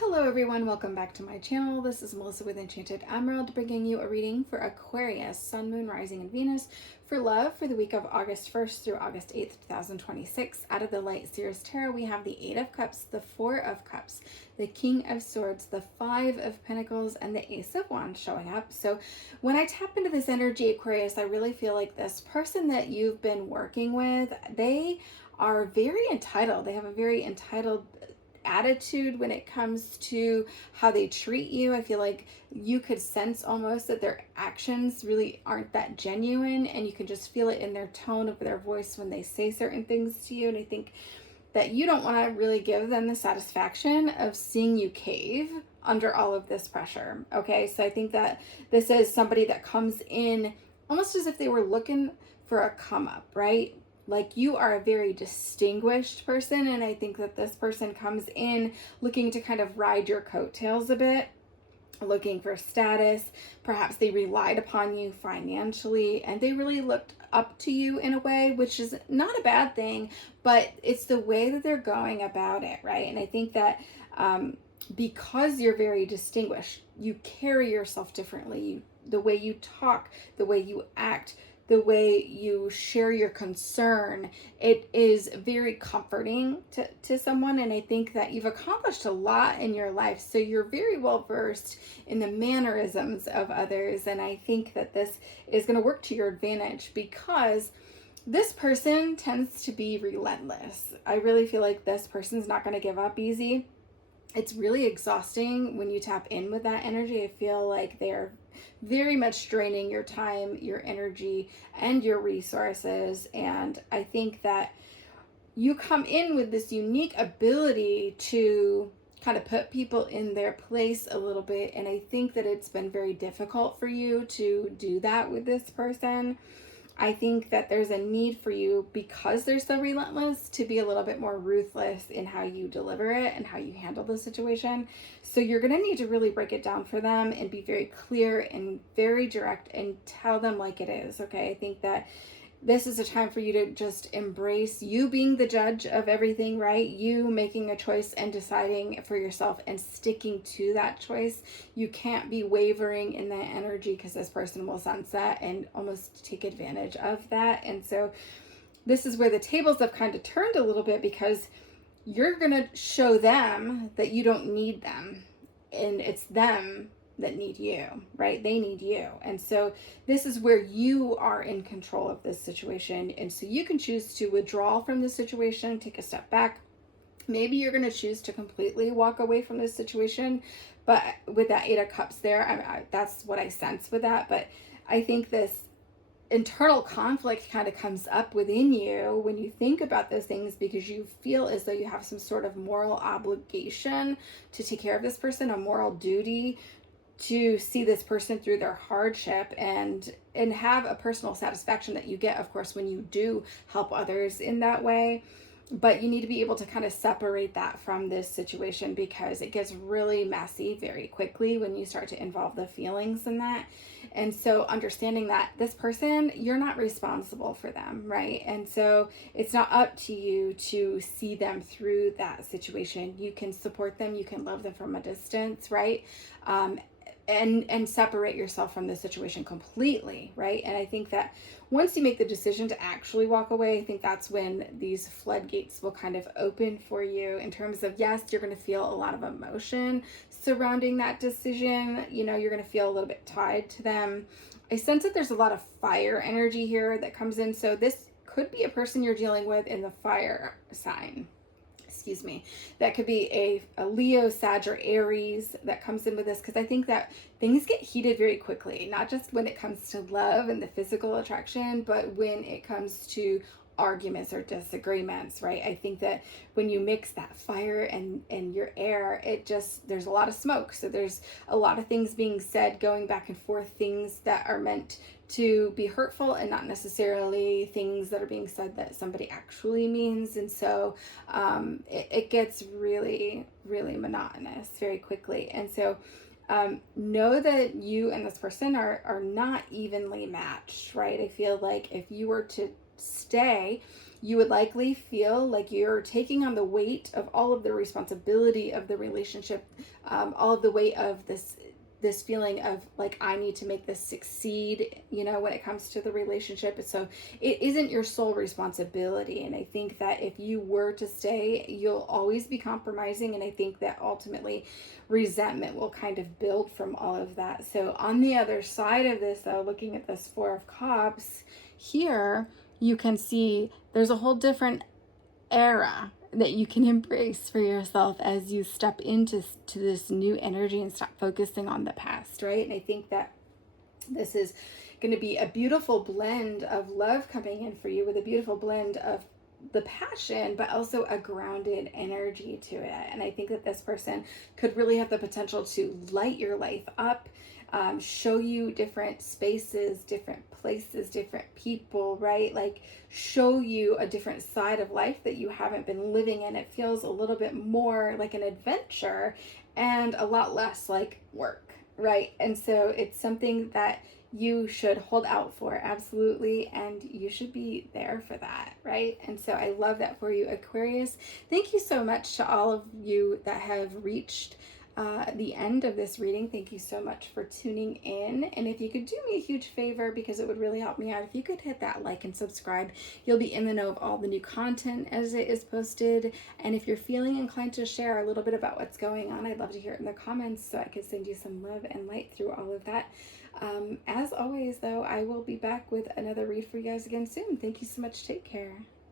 Hello everyone, welcome back to my channel. This is Melissa with Enchanted Emerald, bringing you a reading for Aquarius, Sun, Moon, Rising, and Venus for love for the week of August 1st through August 8th, 2026. Out of the Light Seers Tarot, we have the Eight of Cups, the Four of Cups, the King of Swords, the Five of Pentacles, and the Ace of Wands showing up. So when I tap into this energy, Aquarius, I really feel like this person that you've been working with, they are very entitled. They have a very entitled attitude when it comes to how they treat you. I feel like you could sense almost that their actions really aren't that genuine, and you can just feel it in their tone of their voice when they say certain things to you. And I think that you don't want to really give them the satisfaction of seeing you cave under all of this pressure. Okay, so I think that this is somebody that comes in almost as if they were looking for a come up, right? Like, you are a very distinguished person, and I think that this person comes in looking to kind of ride your coattails a bit, looking for status. Perhaps they relied upon you financially, and they really looked up to you in a way, which is not a bad thing, but it's the way that they're going about it, right? And I think that because you're very distinguished, you carry yourself differently. The way you talk, the way you act, the way you share your concern, it is very comforting to someone. And I think that you've accomplished a lot in your life, so you're very well versed in the mannerisms of others. And I think that this is going to work to your advantage, because this person tends to be relentless. I really feel like this person's not going to give up easy. It's really exhausting when you tap in with that energy. I feel like they're very much draining your time, your energy, and your resources. And I think that you come in with this unique ability to kind of put people in their place a little bit. And I think that it's been very difficult for you to do that with this person. I think that there's a need for you, because they're so relentless, to be a little bit more ruthless in how you deliver it and how you handle the situation. So you're going to need to really break it down for them and be very clear and very direct and tell them like it is. Okay, I think that this is a time for you to just embrace you being the judge of everything, right? You making a choice and deciding for yourself and sticking to that choice. You can't be wavering in that energy, because this person will sense that and almost take advantage of that. And so this is where the tables have kind of turned a little bit, because you're going to show them that you don't need them, and it's them that need you, right? They need you. And so this is where you are in control of this situation. And so you can choose to withdraw from the situation, take a step back. Maybe you're going to choose to completely walk away from this situation. But with that Eight of Cups there, that's what I sense with that. But I think this internal conflict kind of comes up within you when you think about those things, because you feel as though you have some sort of moral obligation to take care of this person, a moral duty to see this person through their hardship, and have a personal satisfaction that you get, of course, when you do help others in that way. But you need to be able to kind of separate that from this situation, because it gets really messy very quickly when you start to involve the feelings in that. And so understanding that this person, you're not responsible for them, right? And so it's not up to you to see them through that situation. You can support them, you can love them from a distance, right? And separate yourself from the situation completely, right? And I think that once you make the decision to actually walk away, I think that's when these floodgates will kind of open for you, in terms of, yes, you're going to feel a lot of emotion surrounding that decision. You know, you're going to feel a little bit tied to them. I sense that there's a lot of fire energy here that comes in. So this could be a person you're dealing with in the fire sign. Excuse me, that could be a Leo, Sag, or Aries that comes in with this, because I think that things get heated very quickly, not just when it comes to love and the physical attraction, but when it comes to arguments or disagreements, right? I think that when you mix that fire and your air, there's a lot of smoke. So there's a lot of things being said, going back and forth, things that are meant to be hurtful and not necessarily things that are being said that somebody actually means. And so it gets really, really monotonous very quickly. And so know that you and this person are not evenly matched, right? I feel like if you were to stay You would likely feel like you're taking on the weight of all of the responsibility of the relationship, all of the weight of this feeling of like, I need to make this succeed, when it comes to the relationship. So it isn't your sole responsibility. And I think that if you were to stay, you'll always be compromising. And I think that ultimately resentment will kind of build from all of that. So on the other side of this, though, looking at this Four of Cups here, you can see there's a whole different era that you can embrace for yourself as you step into this new energy and stop focusing on the past, right? And I think that this is going to be a beautiful blend of love coming in for you, with a beautiful blend of the passion, but also a grounded energy to it. And I think that this person could really have the potential to light your life up, show you different spaces, different places, different people, right? Like show you a different side of life that you haven't been living in. It feels a little bit more like an adventure and a lot less like work, right? And so it's something that you should hold out for, absolutely, and you should be there for that, right? And so I love that for you, Aquarius. Thank you so much to all of you that have reached the end of this reading. Thank you so much for tuning in. And if you could do me a huge favor, because it would really help me out, if you could hit that like and subscribe, you'll be in the know of all the new content as it is posted. And if you're feeling inclined to share a little bit about what's going on, I'd love to hear it in the comments so I can send you some love and light through all of that. As always, though, I will be back with another read for you guys again soon. Thank you so much. Take care.